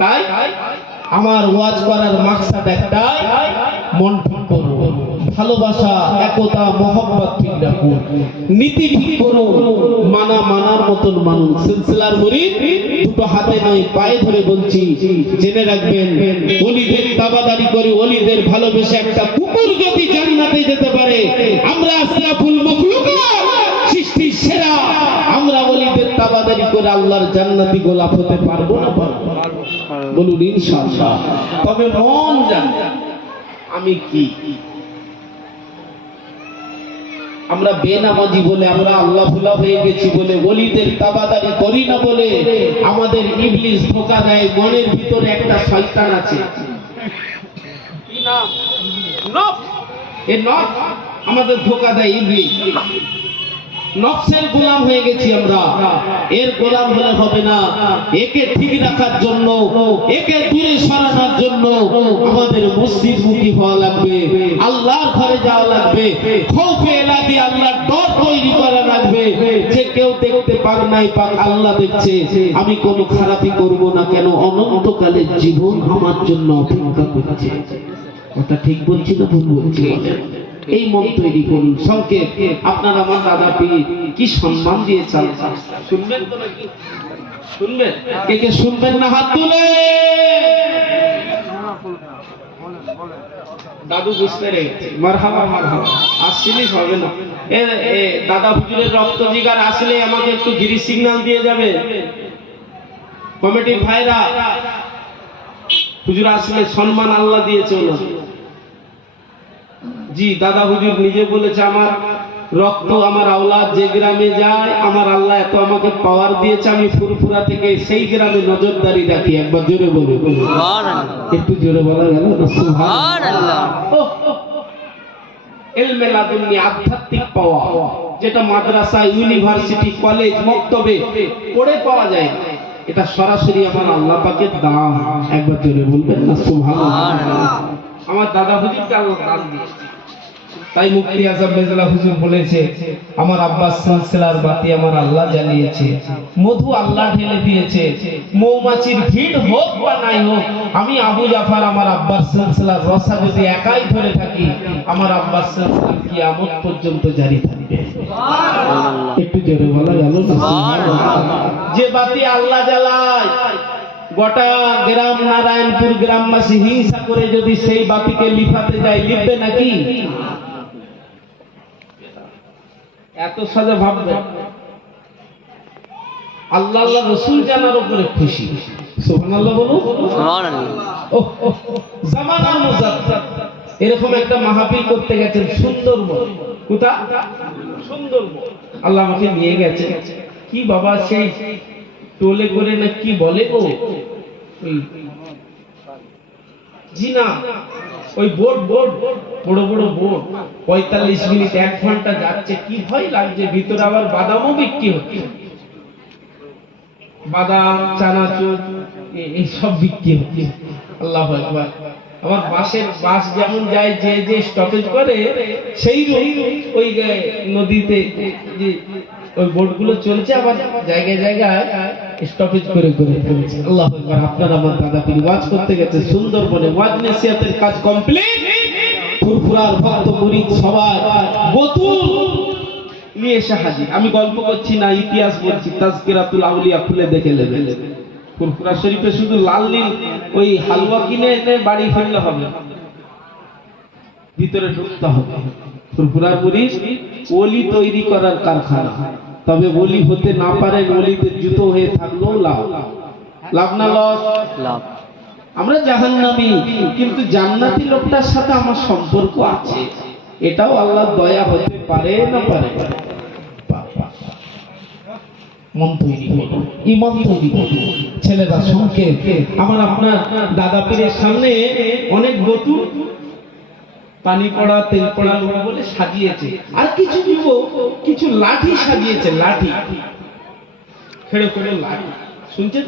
তাই আমার ওয়াজ করার মাকসাদ একটাই, মন ঠিক করো, ভালোবাসা, একতা, মহব্বত ঠিক রাখো। নীতি ঠিক করো, মানা মানার মতন মানুষ। সিলসিলার মুরিদ, দুটো হাতে নয়, পায়ে ধরে বলছি, জেনে রাখবেন, অলিদের দাবাদারি করে অলিদের ভালোবেসে একটা কুকুর যদি জান্নাতে যেতে পারে, আমরা আসরাফুল মখলুকাত, সৃষ্টির সেরা অলিদের করে আল্লাহর জান্নাতি গোলাপ হতে পারব না পারব বলুন ইনশাআল্লাহ। তবে মন জানে আমি কি? আমরা বেনামাজি বলে আমরা আল্লাহ ভুলা হয়ে গেছি বলে অলিদের তাবাদারি করি না বলে আমাদের ইবলিস ধোকা দেয় মনের ভিতরে একটা শয়তান আছে। আমাদের ধোকা দেয় ইবলিস। নফসের গোলাম হয়ে গেছি আমরা। এর গোলাম হলে হবে না। একে ঠিক রাখার জন্য, একে দূরে সরানোর জন্য আমাদের মসজিদ মুখী হওয়া লাগবে। আল্লাহর ঘরে যাওয়া লাগবে। খৌফে এলাদি আল্লাহ ডর তৈরি করা লাগবে। যে কেউ দেখতে পাক নাই, পাক আল্লাহ দেখছে। আমি কোনো খারাপই করব না কেন? অনন্তকালের জীবন আমার জন্য অপেক্ষা করছে। কথা ঠিক বলছি না ভুল বলছি? এই মন তৈরি করুন সংকেত আপনার আমার দাদা পীর কি সম্মান দিয়েছেন? শুনবেন? তো নাকি শুনবেন? কে কে শুনবেন না হাত তুলে? দাদু বুঝতে মারহাবা মারহাবা। আসছিলিস হবে না। এ, দাদা হুজুরের রক্ত জিগার আসলে আমাকে একটু গিরি সিগন্যাল দিয়ে যাবে। কমিটির ভাইরা হুজুর আসলে সম্মান আল্লাহ দিয়েছে ওনার। জি দাদা হুজুর নিজে বলেছে আমার রক্ত আমার আওলাদ যে গ্রামে যায় আমার আল্লাহ এত আমাকে পাওয়ার দিয়েছে আমি ফুরফুরা থেকে সেই গ্রামে নজরদারি রাখি একবার জোরে বলে একটু জোরে বলা গেল না? সুবহানাল্লাহ। ওহ, ওহ। এলমে লাদুন্নি আধ্যাত্মিক পাওয়া যেটা মাদ্রাসা ইউনিভার্সিটি কলেজ মক্তবে পড়ে পাওয়া যায়। এটা সরাসরি আমার আল্লাহ পাকের দান। একবার জোরে বলবেন না? সুবহানাল্লাহ। আমার দাদা হুজুরকে আল্লাহ দিয়েছে। তাই মুফতি আজম মেজলা হুজুর বলেছে আমার আব্বাস সিলসিলার বাতি আমার আল্লাহ জ্বালিয়েছে। মধু আল্লাহ ঢেলে দিয়েছে। মৌমাছির ভিড় হোক বা নাই হোক আমি আবু জাফর আমার আব্বাস সিলসিলার রসা যদি একাই ধরে থাকি আমার আব্বাস সিলসিলা কিয়ামত পর্যন্ত জারি থাকবে। একটু জোরে বলা গেল যে বাতি আল্লাহ জ্বালায় গোটা গ্রাম নারায়ণপুর গ্রামবাসী হিংসা করে যদি সেই বাতিকে লিফাতে যায় লিখবে নাকি? এত সাজা ভাববে। আল্লাহ আল্লাহ রসুল জানার উপরে খুশি। সুবহানাল্লাহ জামানার মুজাদ্দাদ। এরকম একটা মাহফিল করতে গেছেন সুন্দরবন। কোথা? সুন্দরবন। আল্লাহ আমাকে নিয়ে গেছে। কি বাবা সেই টোলে করে না কি বলে গো ওই বিক্রি বাদাম, চানাচুর এইসব বিক্রি হচ্ছে। আল্লাহ আমার বাসের বাস যেমন যায়, যে যে স্টপেজ করে, সেই ওই নদীতে যে, ওই বোটগুলো চলছে, আবার জায়গায় জায়গায় স্টপেজ করে করে ফেলছে আল্লাহ একবার আপনার আমার দাদা পীর ওয়াজ করতে গেছে সুন্দরবনে, ওয়াজ নেসিয়াতের কাজ কমপ্লিট ফুরফুরার ভক্ত, মুরিদ সবাই বোতুল নিয়ে এসে হাজির। আমি গল্প করছি না, ইতিহাস বলছি, তাজকিরাতুল আউলিয়া খুলে দেখে নেবে। ফুরফুরা শরীফে শুধু লাল নীল, ওই হালুয়া কিনে এনে বাড়ি ফেললে হবে। ভিতরে ঢুকতে হবে। ফুরফুরার মুরিদ ওলি তৈরি করার কারখানা। তবে ওলি হতে না পারেন ওলিদের জুতো হয়ে থাকলেও লাভ। লাভ না লস? লাভ। আমরা জাহান্নামী কিন্তু জান্নাতি লোকটার সাথে আমার সম্পর্ক আছে। এটাও আল্লাহ দয়া হতে পারে না পারে। ছেলেরা সংকেত আমার আপনার দাদা পীরের সামনে অনেক বতু পানি পড়া, তেল পড়া লোক বলে সাজিয়েছে। আর কিছু যুবক, কিছু লাঠি সাজিয়েছে, লাঠি। খেড়ে খেড়ে লাঠি। শুনছেন?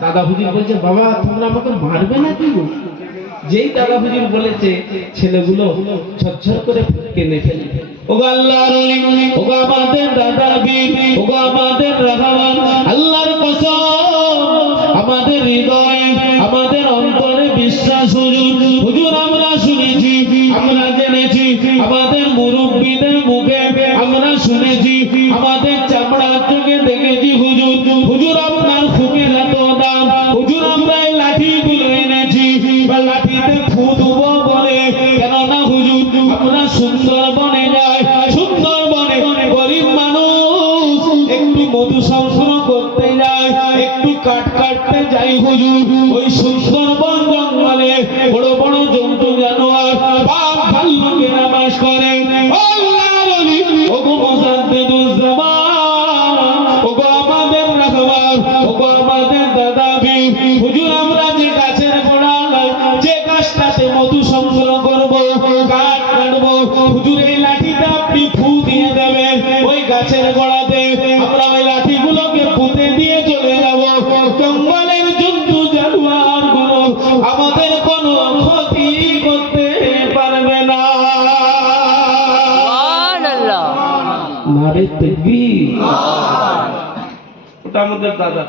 দাদা হুজুর বলছে, বাবা, তোমরা আমাকে মারবে না কি যেই দাদা হুজুর বলেছে, ছেলেগুলো ঝরঝর করে কেঁদে ফেলে। আমাদের হৃদয়ে আমাদের মুরব্বীদের মুখে আমরা শুনেছি আমাদের আমাদের দাদা।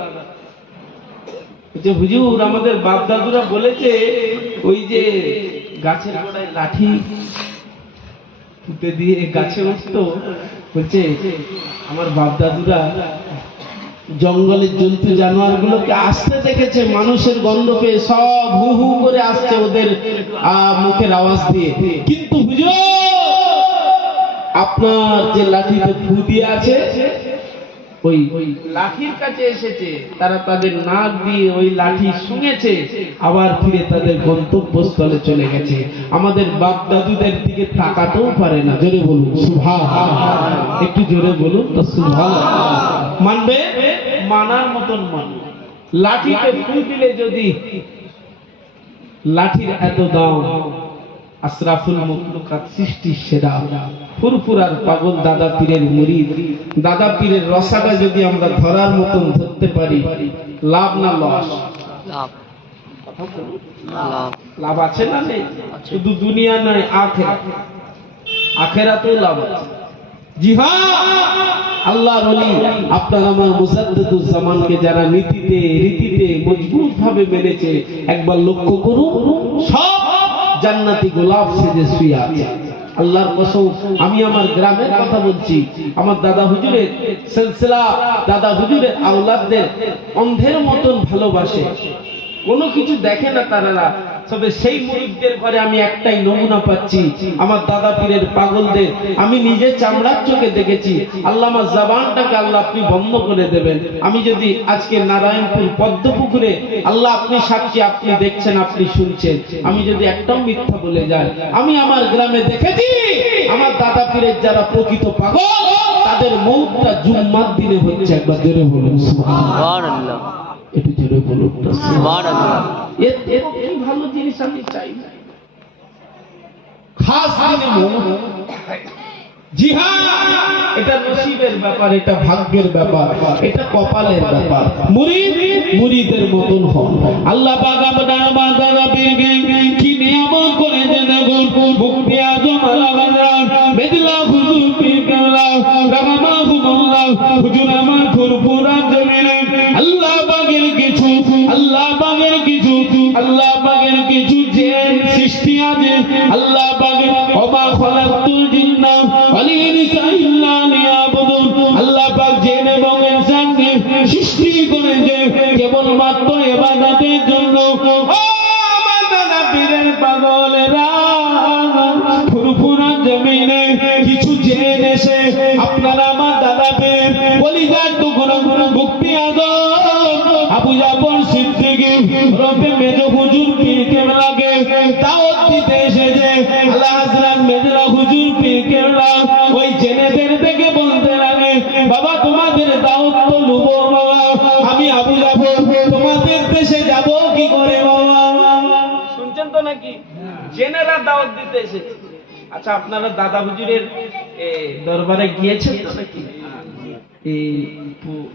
যে হুজুর, আমাদের বাপ দাদুরা বলেছে, ওই যে গাছের গোড়ায় লাঠি পুঁতে দিয়ে গাছে উঠতো, বলছে, আমার বাপ দাদুরা জঙ্গলের জন্তু জানোয়ার গুলোকে আসতে দেখেছে, মানুষের গন্ধ পেয়ে সব হু হু করে আসছে ওদের মুখের আওয়াজ দিয়ে। কিন্তু আপনার যে লাঠিতে ফু দিয়ে আছে ওই লাঠির কাছে এসেছে। তারা তাদের নাক দিয়ে ওই লাঠি শুনেছে আবার ফিরে তাদের গন্তব্যস্থলে চলে গেছে। আমাদের বাপ দাদুদের দিকে তাকাতেও পারে না। জোরে বলুন সুভা একটু জোরে বলুন তো সুভা মানবে? মানার মতন মানুষ। লাঠিকে ফু দিলে যদি লাঠির এত দাম আশরাফুল মুখলুকাত সৃষ্টির সেরা। ফুরফুরার পাগল দাদা পীরের মুরিদ দাদা পীরের রসাটা যদি আমরা ধরার মতন ধরতে পারি লাভ না লস? লাভ। আছে না নেই? শুধু দুনিয়া নয় আখেরা আখেরাতেও লাভ আছে। জি আল্লাহ আপনার আমার মুসাদ্দুজ যারা নীতিতে রীতিতে মজবুত ভাবে মেনেছে একবার লক্ষ্য করুন। সব জান্নাতি গোলাপ সেজে শুয়ে আছে। আল্লাহর কসম, আমি আমার গ্রামের কথা বলছি। আমার দাদা হুজুরের সিলসিলা, দাদা হুজুরের আওলাদদের অন্ধের মতন ভালোবাসে। কোনো কিছু দেখে না তারা তবে সেই মুরিদদের ঘরে আমি একটাই নমুনা পাচ্ছি। আমার দাদা পীরের পাগলদের। আমি নিজে চামড়ার চোখে দেখেছি। আল্লাহ আমার জবানটাকে আল্লাহ আপনি বন্ধ করে দেবেন। আমি যদি আজকে নারায়ণপুর পদ্মপুকুরে আল্লাহ আপনি সাক্ষী আপনি দেখছেন আপনি শুনছেন। আমি যদি একটাও মিথ্যা বলে যাই আমি আমার গ্রামে দেখেছি আমার দাদা পীরের যারা প্রকৃত পাগল তাদের মৌতটা জুম্মার দিনে হচ্ছে। একবার জোরে বলুন। সুবহানাল্লাহ। একটু জোরে বলুন সুবহানাল্লাহ। এর এর কি ভালো জিনিস আমি চাই না? খাস দিনে মৌত জি হ্যাঁ এটা নসিবের ব্যাপার, এটা ভাগ্যের ব্যাপার, এটা কপালের ব্যাপার। মুরিদ, মুরিদের মতন হন। আল্লাহ পাক আপনার মাতা পীরকে কি নিয়ামত করে দেন গো মুক্তি আজম আল্লাহ মেদিলা হুজুর পীর কেবলা রাহমা হুজুর আমার আচ্ছা আপনারা দাদা হুজুরের দরবারে গিয়েছেন তো নাকি? এই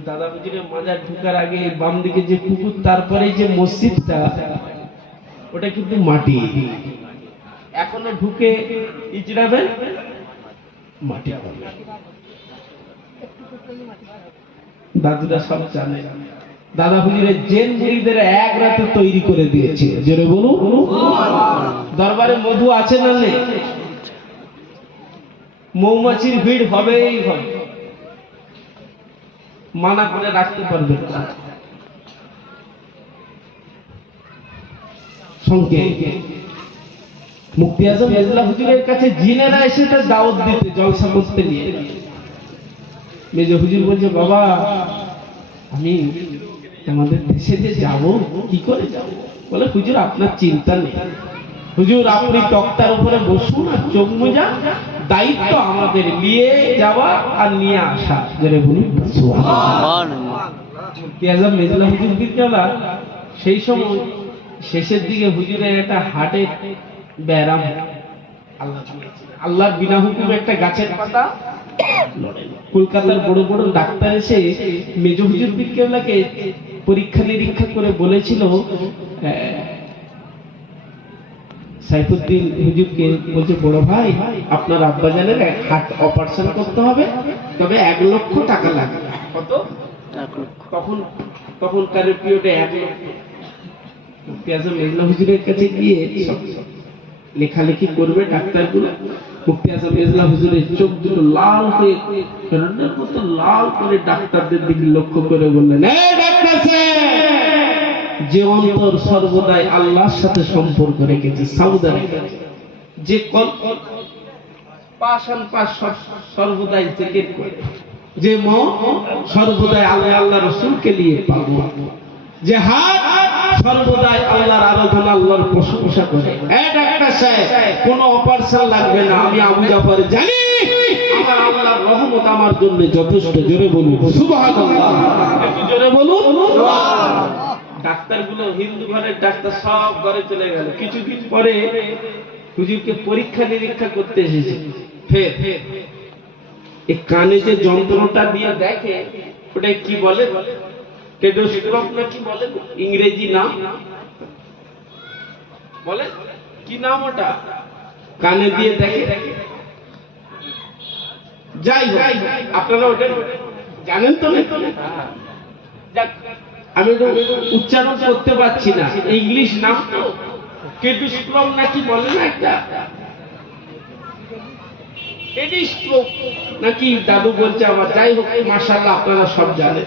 দাদা হুজুরের মাজার ঢুকার আগে বাম দিকে যে পুকুর, তারপরে যে মসজিদটা, ওটা কিন্তু মাটি। এখনও ঢুকে ইচড়াবেন মাটি দাদুরা সব জানে। দাদা হুজুরের জেন মুড়িদের এক রাতে তৈরি করে দিয়েছে। জোরে বলুন। দরবারে মধু আছে না নেই? মৌমাছির ভিড় হবেই হবে। মানা করে রাখতে পারবে। মুক্তি আজম মেজলা হুজুরের কাছে জিনেরা এসে তার দাওয়াত দিতে জলসা করতে নিয়ে। মেজ হুজুর বলছে, বাবা, আমি তোমাদের দেশে যে যাব, কি করে যাব? বলে, হুজুর, আপনার চিন্তা নেই। হুজুর, আপনি টকটার উপরে বসুন আর চোখ মোজা দায়িত্ব আমাদের নিয়ে যাওয়া আর নিয়ে আসা। যেটা পেঁয়াজা মেজলা হুজুর বিদ্যালা সেই সময় শেষের দিকে হুজুরের একটা হার্টের ব্যারাম। আল্লাহ বিনা হুকুমে একটা গাছের পাতা। কলকাতার বড় বড় ডাক্তার এসে মেজ হুজুর বিকেবলাকে পরীক্ষা নিরীক্ষা করে বলেছিল সাইফুদ্দিন হুজুরকে বলছে বড় ভাই আপনার আব্বাজানের এক হার্ট অপারেশন করতে হবে তবে এক লক্ষ টাকা লাগবে। কত? এক লক্ষ। তখন তখন তার পিরিয়ডে এক লক্ষ? মুফতি আজম মেজলা হুজুরের কাছে গিয়ে সব লেখালেখি করবে ডাক্তারগুলো। মুফতি আজম মেজলা হুজুরের চোখ দুটো লাল হয়ে মতো লাল করে ডাক্তারদের দিকে লক্ষ্য করে বললেন "এই ডাক্তার যে অন্তর সর্বদাই আল্লাহর সাথে সম্পর্ক রেখেছে, সাউদা যে কল পাশ আন পাশ সর্বদাই জিকির করে। যে মন সর্বদাই আল্লাহ আল্লাহ রসুলকে নিয়ে পাবো যে হাত সর্বদাই আল্লাহর আরাধনা আল্লাহর প্রশংসা করে। কোনো অপারেশন লাগবে না। আমি আবু জাফর জানি রহমত আমার জন্য যথেষ্ট। জোরে বলুন, সুবহানাল্লাহ। একটু জোরে বলুন ডাক্তারগুলো হিন্দু ঘরের ডাক্তার সব ঘরে চলে গেল। কিছুদিন পরে হুজুরকে পরীক্ষা নিরীক্ষা করতে এসেছে। ফের এই কানে যে যন্ত্রটা দিয়ে দেখে ওটা কি বলে? টেডোস্কোপ না বলে? ইংরেজি নাম? বলে? কি নাম ওটা? কানে দিয়ে দেখে। যাই যাই আপনারা ওটা জানেন তো না আমি তো উচ্চারণ করতে পারছি না। ইংলিশ নাম? তো টেডোস্কোপ নাকি বলে না একটা? নাকি দাদু বলছে আমার? যাই হোক মাসাল্লাহ আপনারা সব জানেন।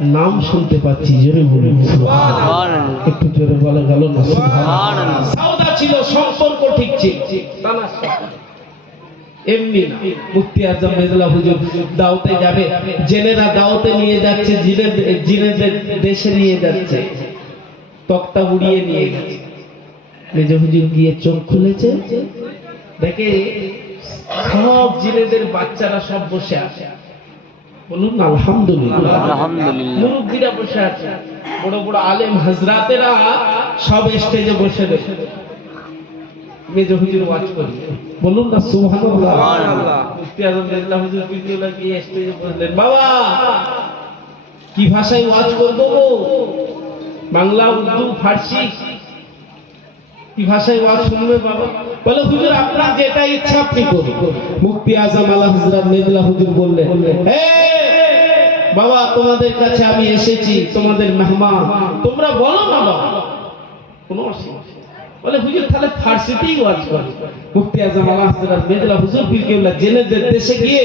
নাম শুনতে পাচ্ছি জোরে বলুন। সুবহানাল্লাহ। একটু জোরে বলা গেল না সুবহানাল্লাহ। সাউদা ছিল সম্পর্ক ঠিক ছিল এমনি না আজম মেজলা হুজুর দাওতে যাবে জেনেরা দাওতে নিয়ে যাচ্ছে জিনে জিনেদের দেশে নিয়ে যাচ্ছে। তক্তা উড়িয়ে নিয়ে গেছে। মেজ হুজুর গিয়ে চোখ খুলেছে দেখে সব জিনেদের বাচ্চারা সব বসে আছে। বলুন আলহামদুলিল্লাহ। মুরব্বীরা বসে আছে। বড় বড় আলেম হাজরাতেরা সব স্টেজে বসে রয়েছে মেজ হুজুর ওয়াজ করি বলুন না সুবহানাল্লাহ। সুবহানাল্লাহ। মুফতি আজম মেজলা হুজুর বিদ্যুল্লাহ গিয়ে স্টেজে বললেন বাবা কি ভাষায় ওয়াজ করব বাংলা উর্দু ফার্সি কি ভাষায় ওয়াজ শুনবে বাবা? বলে, হুজুর, আপনার যেটা ইচ্ছা আপনি করুন। মুফতি আজম আলা হযরত মেজলা হুজুর বললেন বাবা, তোমাদের কাছে আমি এসেছি, তোমাদের মেহমান। তোমরা বলো না, বাবা। কোনো বলে, হুজুর, তাহলে ফার্সিতেই ওয়াজ করে। মুফতি আজম আলা হযরত মেজলা হুজুর পীর কেবলা জেনেদের দেশে গিয়ে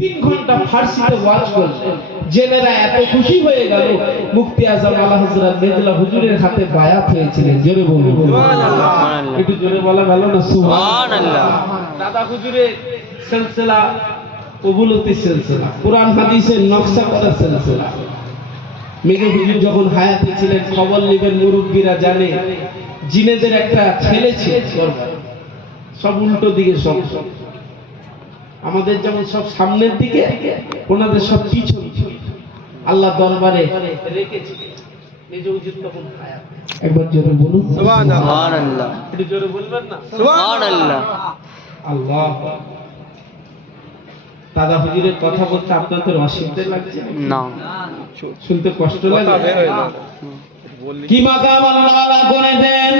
তিন ঘণ্টা ফার্সিতে ওয়াজ করলেন। জেনেরা এত খুশি হয়ে গেল মুফতি আজম আলা হযরত মেজলা হুজুরের হাতে বায়াত হয়েছিলেন। জোরে বলুন। সুবহানাল্লাহ। একটু জোরে বলা গেল না? সুবহানাল্লাহ। দাদা হুজুরের সিলসিলা কবুলতি সিলসিলা। কোরআন হাদিসের নকশা করা সিলসিলা। মেঘে হুজুর যখন হায়াতে ছিলেন খবর নেবেন মুরব্বীরা জানে। জিনেদের একটা ছেলে ছিল সব উল্টো দিকে সব। আমাদের যেমন সব সামনের দিকে ওনাদের সব পিছন আল্লাহ দরবারে রেখেছি এই যে তখন একবার জোরে বলুন। সুবহানাল্লাহ। একটু জোরে বলবেন না? সুবহানাল্লাহ। আল্লাহ। দাদা হুজুরের কথা বলতে আপনাদের অসুবিধা লাগছে? না। শুনতে কষ্ট লাগে? কি মাকাম আল্লাহ করে দেন?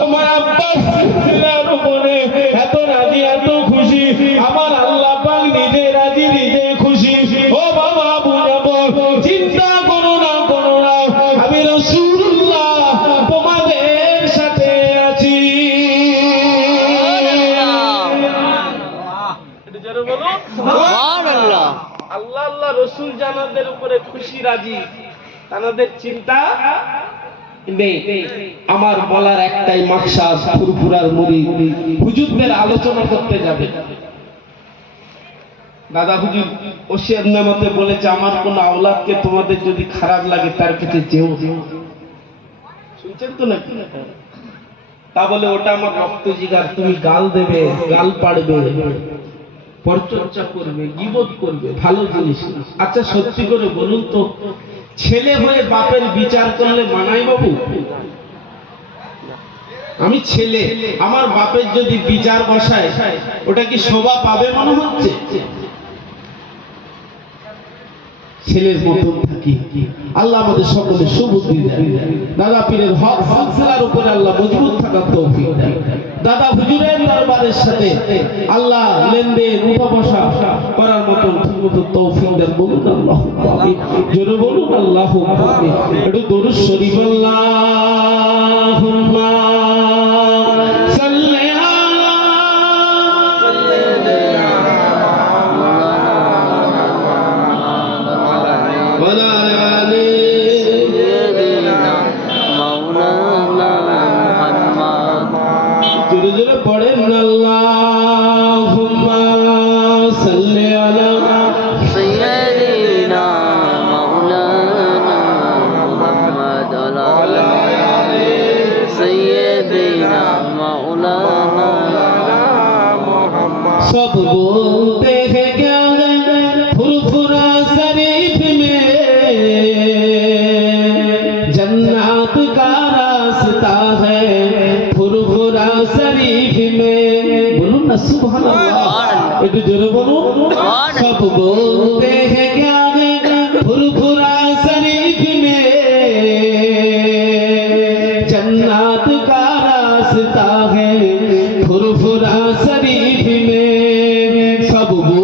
তোমার আব্বা সিলসিলার উপরে এত রাজি এত খুশি। আমার আল্লাহ পাক নিজে রাজি নিজে খুশি। ও বাবা আবু চিন্তা করো না করো না। আমি রাসূলুল্লাহ তোমাদের সাথে আছি। আল্লাহ আল্লাহ রসুল জানাদের উপরে খুশি রাজি তাদের চিন্তা আমার বলার একটাই মাকসাদ ফুরফুরার মুড়ি। হুজুরদের আলোচনা করতে যাবে। দাদা হুজুর, ওসিয়ার নামাতে বলেছে, আমার কোন আওলাদকে তোমাদের যদি খারাপ লাগে, তার কাছে যেও। শুনছেন তো নাকি? তা বলে, ওটা আমার রক্ত জিগার, তুমি গাল দেবে, গাল পাড়বে, পরচর্চা করবে গিবত করবে, ভালো জিনিস। আচ্ছা সত্যি করে বলুন তো ছেলে হয়ে বাপের বিচার করলে মানাই বাবু? আমি ছেলে, আমার বাপের যদি বিচার বসায়, ওটা কি শোভা পাবে মনে হচ্ছে? ছেলের মতন থাকি। আল্লাহ আমাদের সকলে সুবুদ্ধি দেয় দাদা পীরের হক সিলসিলার উপরে আল্লাহ মজবুত থাকার তৌফিক দাদা হুজুরের দরবারের সাথে আল্লাহ লেনদেন উঠা বসা করার মতন ঠিকমতো তৌফিক দেন বলুন আল্লাহ জোরে বলুন আল্লাহ একটু দরুদ শরীফ আল্লাহুম্মা। सब बोलते हैं क्या फुरफुरा शरीफ में। जन्नत का रास्ता है फुरफुरा शरीफ में। बोलो ना सुबह एक ज़ोर बोलो। सब बोलते हैं क्या Bubu.